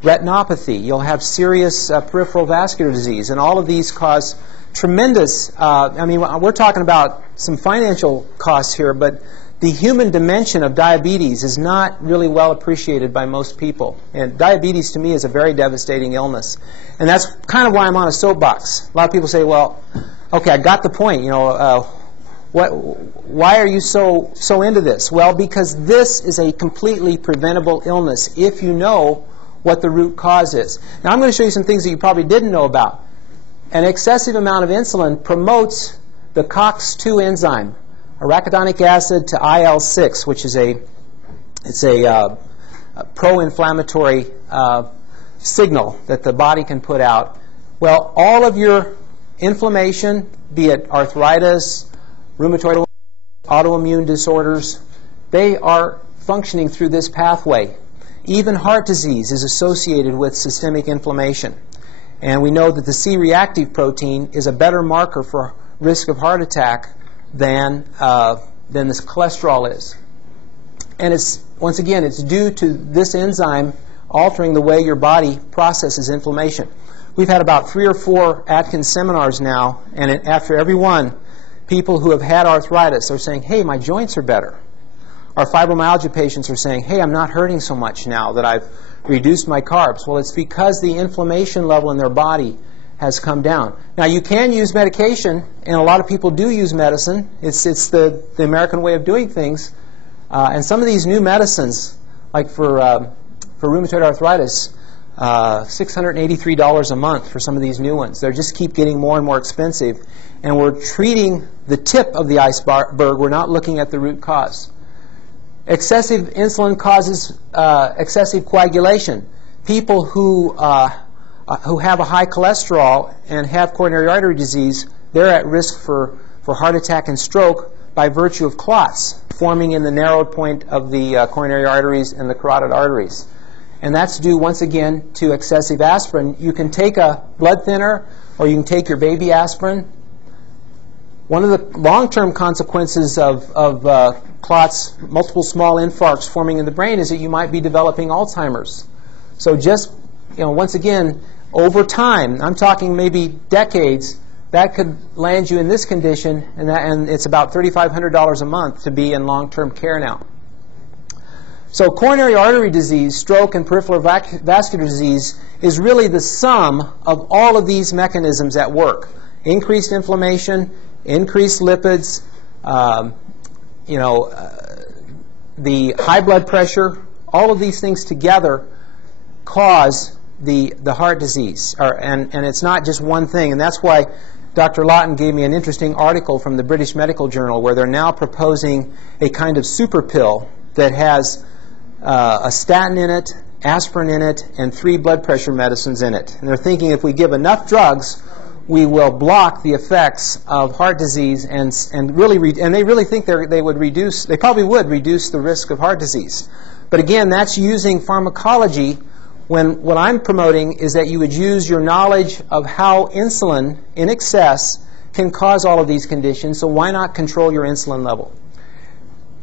retinopathy. You'll have serious peripheral vascular disease. And all of these cause tremendous, we're talking about some financial costs here, but the human dimension of diabetes is not really well appreciated by most people. And diabetes, to me, is a very devastating illness. And that's kind of why I'm on a soapbox. A lot of people say, well, okay, I got the point. Why are you so into this? Well, because this is a completely preventable illness if you know what the root cause is. Now, I'm going to show you some things that you probably didn't know about. An excessive amount of insulin promotes the COX-2 enzyme, arachidonic acid to IL-6, which is a pro-inflammatory signal that the body can put out. Well, all of your inflammation, be it arthritis, rheumatoid, autoimmune disorders, they are functioning through this pathway. Even heart disease is associated with systemic inflammation. And we know that the C-reactive protein is a better marker for risk of heart attack than this cholesterol is. And once again, it's due to this enzyme altering the way your body processes inflammation. We've had about 3 or 4 Atkins seminars now, and after every one, people who have had arthritis are saying, hey, my joints are better. Our fibromyalgia patients are saying, hey, I'm not hurting so much now that I've reduced my carbs. Well, it's because the inflammation level in their body has come down. Now, you can use medication, and a lot of people do use medicine. It's the American way of doing things. And some of these new medicines, like for rheumatoid arthritis, $683 a month for some of these new ones. They just keep getting more and more expensive. And we're treating the tip of the iceberg. We're not looking at the root cause. Excessive insulin causes excessive coagulation. People who have a high cholesterol and have coronary artery disease, they're at risk for heart attack and stroke by virtue of clots forming in the narrowed point of the coronary arteries and the carotid arteries. and that's due, once again, to excessive aspirin. You can take a blood thinner, or you can take your baby aspirin. One of the long-term consequences of clots, multiple small infarcts forming in the brain, is that you might be developing Alzheimer's. So just, once again, over time, I'm talking maybe decades, that could land you in this condition, and it's about $3,500 a month to be in long-term care now. So coronary artery disease, stroke, and peripheral vascular disease is really the sum of all of these mechanisms at work. Increased inflammation, increased lipids, the high blood pressure, all of these things together cause the heart disease. And it's not just one thing, and that's why Dr. Lawton gave me an interesting article from the British Medical Journal where they're now proposing a kind of super pill that has a statin in it, aspirin in it, and 3 blood pressure medicines in it. And they're thinking if we give enough drugs, we will block the effects of heart disease and they really think they probably would reduce the risk of heart disease. But again, that's using pharmacology, when what I'm promoting is that you would use your knowledge of how insulin in excess can cause all of these conditions, so why not control your insulin level?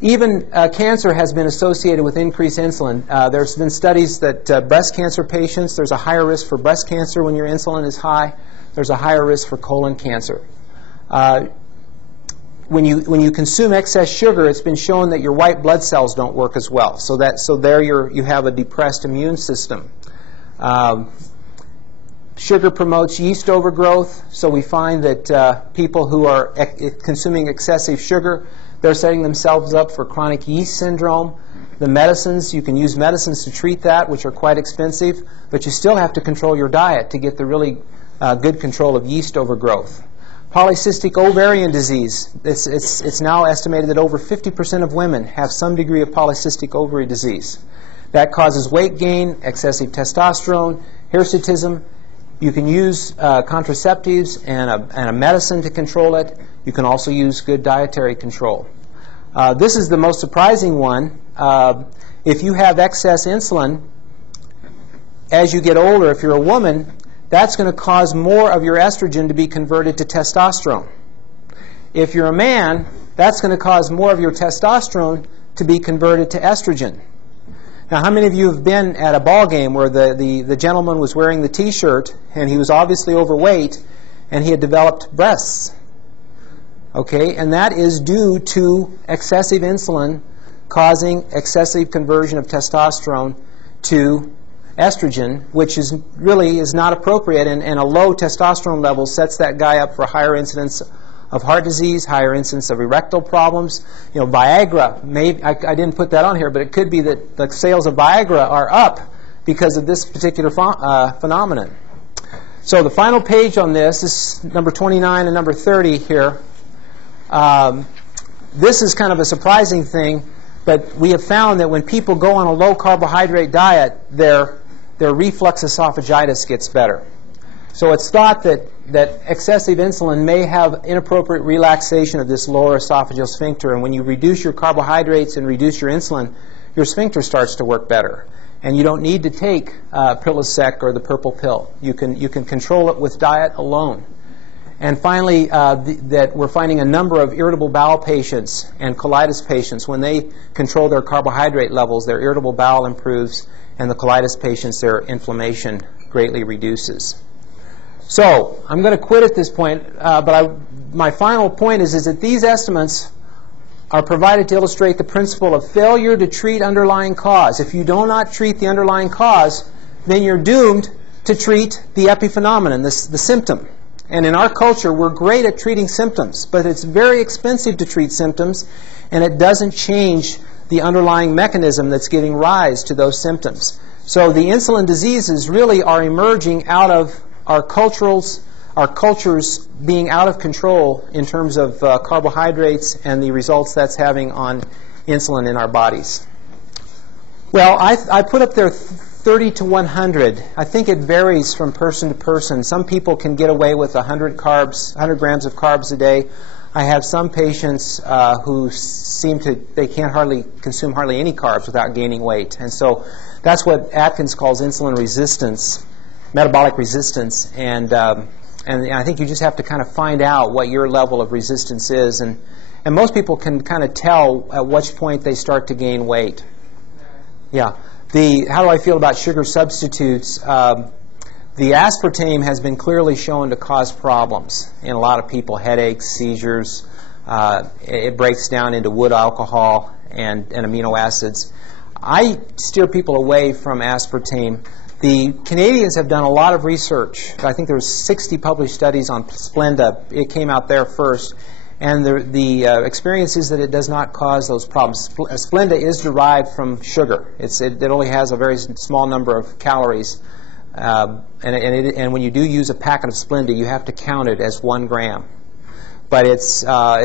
Even cancer has been associated with increased insulin. There's been studies that breast cancer patients, there's a higher risk for breast cancer when your insulin is high. There's a higher risk for colon cancer. When you consume excess sugar, it's been shown that your white blood cells don't work as well. So there you have a depressed immune system. Sugar promotes yeast overgrowth, so we find that people who are consuming excessive sugar, they're setting themselves up for chronic yeast syndrome. The medicines, you can use medicines to treat that, which are quite expensive, but you still have to control your diet to get the really good control of yeast overgrowth. Polycystic ovarian disease, it's now estimated that over 50% of women have some degree of polycystic ovary disease. That causes weight gain, excessive testosterone, hirsutism. You can use contraceptives and a medicine to control it. You can also use good dietary control. This is the most surprising one. If you have excess insulin, as you get older, if you're a woman, that's going to cause more of your estrogen to be converted to testosterone. If you're a man, that's going to cause more of your testosterone to be converted to estrogen. Now, how many of you have been at a ball game where the gentleman was wearing the T-shirt and he was obviously overweight and he had developed breasts? Okay, and that is due to excessive insulin causing excessive conversion of testosterone to estrogen, which really is not appropriate, and a low testosterone level sets that guy up for higher incidence of heart disease, higher incidence of erectile problems. Viagra, I didn't put that on here, but it could be that the sales of Viagra are up because of this particular phenomenon. So the final page on this is number 29 and number 30 here. This is kind of a surprising thing, but we have found that when people go on a low carbohydrate diet, their reflux esophagitis gets better. So it's thought that excessive insulin may have inappropriate relaxation of this lower esophageal sphincter, and when you reduce your carbohydrates and reduce your insulin, your sphincter starts to work better. And you don't need to take Prilosec or the purple pill. You can control it with diet alone. And finally, that we're finding a number of irritable bowel patients and colitis patients, when they control their carbohydrate levels, their irritable bowel improves, and the colitis patients, their inflammation greatly reduces. So I'm going to quit at this point, but my final point is that these estimates are provided to illustrate the principle of failure to treat underlying cause. If you do not treat the underlying cause, then you're doomed to treat the epiphenomenon, the symptom. And in our culture, we're great at treating symptoms, but it's very expensive to treat symptoms, and it doesn't change the underlying mechanism that's giving rise to those symptoms. So the insulin diseases really are emerging out of our cultures being out of control in terms of carbohydrates and the results that's having on insulin in our bodies. Well, I put up there 30 to 100. I think it varies from person to person. Some people can get away with 100 grams of carbs a day. I have some patients who they can't consume hardly any carbs without gaining weight. And so That's what Atkins calls insulin resistance, metabolic resistance, and I think you just have to kind of find out what your level of resistance is, and most people can kind of tell at which point they start to gain weight. Yeah. How do I feel about sugar substitutes? The aspartame has been clearly shown to cause problems in a lot of people, headaches, seizures. It breaks down into wood alcohol and amino acids. I steer people away from aspartame. The Canadians have done a lot of research. I think there's 60 published studies on Splenda. It came out there first. And the experience is that it does not cause those problems. Splenda is derived from sugar. It only has a very small number of calories. And when you do use a packet of Splenda, you have to count it as 1 gram. But it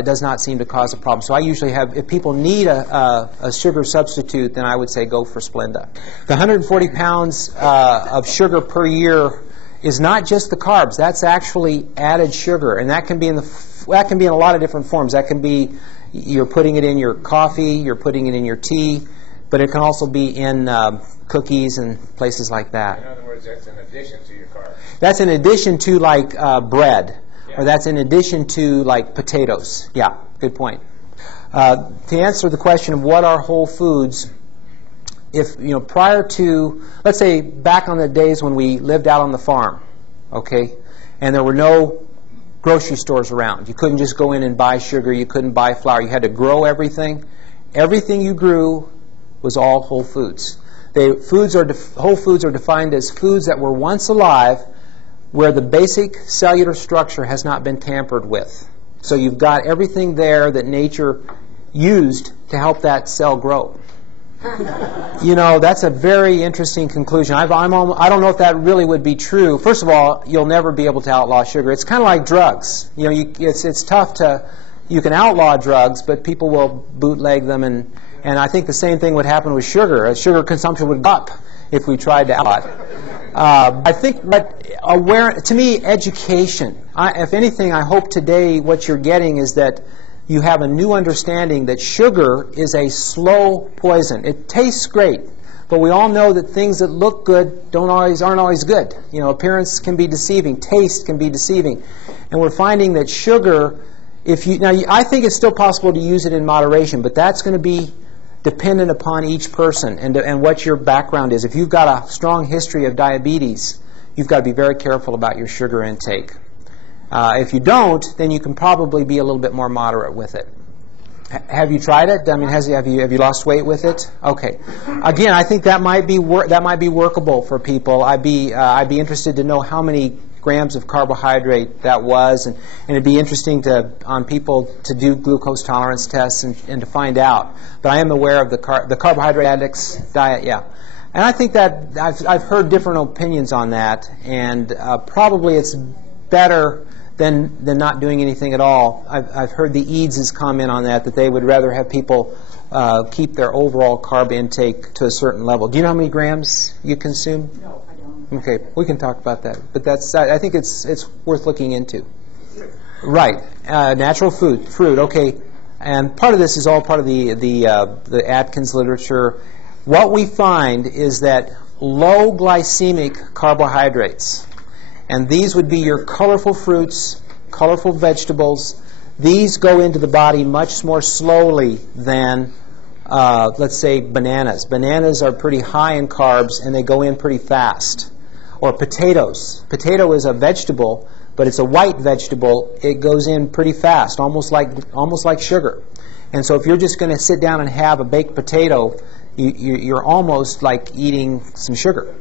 does not seem to cause a problem. So I usually have, if people need a sugar substitute, then I would say go for Splenda. The 140 pounds of sugar per year is not just the carbs. That's actually added sugar, and that can be in a lot of different forms. That can be you're putting it in your coffee, you're putting it in your tea, but it can also be in cookies and places like that. In other words, that's in addition to your carbs. That's in addition to like bread, or that's in addition to like potatoes. Yeah, good point. To answer the question of what are whole foods, if prior to, let's say back on the days when we lived out on the farm, okay, and there were no grocery stores around. You couldn't just go in and buy sugar. You couldn't buy flour. You had to grow everything. Everything you grew was all whole foods. Whole foods are defined as foods that were once alive where the basic cellular structure has not been tampered with. So you've got everything there that nature used to help that cell grow. That's a very interesting conclusion. I don't know if that really would be true. First of all, you'll never be able to outlaw sugar. It's kind of like drugs. It's tough to, you can outlaw drugs, but people will bootleg them, and I think the same thing would happen with sugar. Sugar consumption would go up if we tried to outlaw it. I think to me, education. If anything, I hope today what you're getting is that you have a new understanding that sugar is a slow poison. It tastes great, but we all know that things that look good aren't always good. Appearance can be deceiving, taste can be deceiving, and we're finding that sugar, I think it's still possible to use it in moderation, but that's going to be dependent upon each person and what your background is. If you've got a strong history of diabetes, you've got to be very careful about your sugar intake. If you don't, then you can probably be a little bit more moderate with it. Have you tried it? I mean, have you lost weight with it? Okay. Again, I think that might be workable for people. I'd be interested to know how many grams of carbohydrate that was, and it'd be interesting on people to do glucose tolerance tests and to find out. But I am aware of the carbohydrate addicts diet. Yeah. And I think that I've heard different opinions on that, and probably it's better than not doing anything at all. I've heard the Eads' comment on that they would rather have people keep their overall carb intake to a certain level. Do you know how many grams you consume? No, I don't. Okay, we can talk about that. But I think it's worth looking into. Right, natural fruit. Okay, and part of this is all part of the Atkins literature. What we find is that low glycemic carbohydrates, and these would be your colorful fruits, colorful vegetables. These go into the body much more slowly than, let's say, bananas. Bananas are pretty high in carbs, and they go in pretty fast. Or potatoes. Potato is a vegetable, but it's a white vegetable. It goes in pretty fast, almost like sugar. And so if you're just going to sit down and have a baked potato, you're almost like eating some sugar.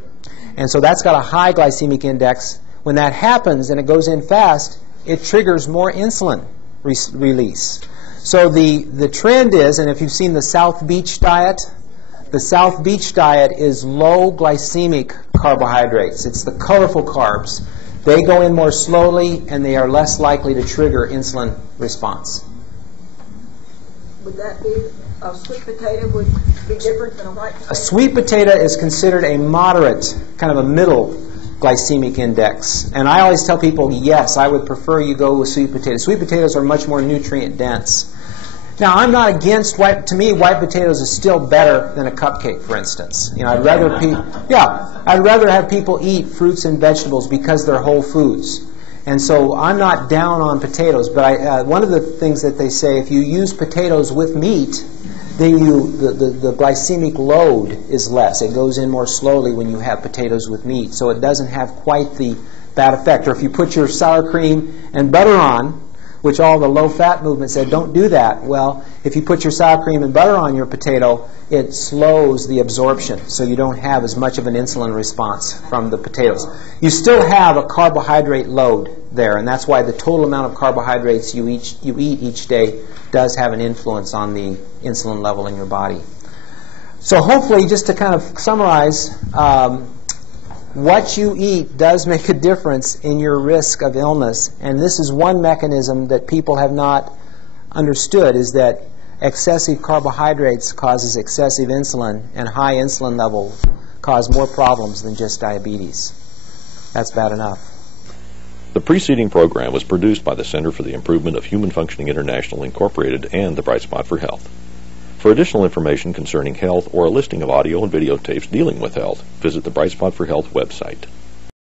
And so that's got a high glycemic index. When that happens and it goes in fast, it triggers more insulin release. So the trend is, and if you've seen the South Beach diet, the South Beach diet is low glycemic carbohydrates. It's the colorful carbs. They go in more slowly, and they are less likely to trigger insulin response. Would that be a sweet potato would be different than a white potato? A sweet potato is considered a moderate, kind of a middle glycemic index. And I always tell people, yes, I would prefer you go with sweet potatoes. Sweet potatoes are much more nutrient dense. Now, I'm not against white. To me, white potatoes is still better than a cupcake, for instance. You know, I'd rather have people eat fruits and vegetables because they're whole foods. And so I'm not down on potatoes, but one of the things that they say, if you use potatoes with meat, then the glycemic load is less. It goes in more slowly when you have potatoes with meat, so it doesn't have quite the bad effect. Or if you put your sour cream and butter on, which all the low-fat movement said, don't do that. Well, if you put your sour cream and butter on your potato, it slows the absorption, so you don't have as much of an insulin response from the potatoes. You still have a carbohydrate load there, and that's why the total amount of carbohydrates you eat each day does have an influence on the insulin level in your body. So hopefully, just to kind of summarize, what you eat does make a difference in your risk of illness, and this is one mechanism that people have not understood, is that excessive carbohydrates causes excessive insulin, and high insulin levels cause more problems than just diabetes. That's bad enough. The preceding program was produced by the Center for the Improvement of Human Functioning International Incorporated and the Bright Spot for Health. For additional information concerning health or a listing of audio and videotapes dealing with health, visit the Bright Spot for Health website.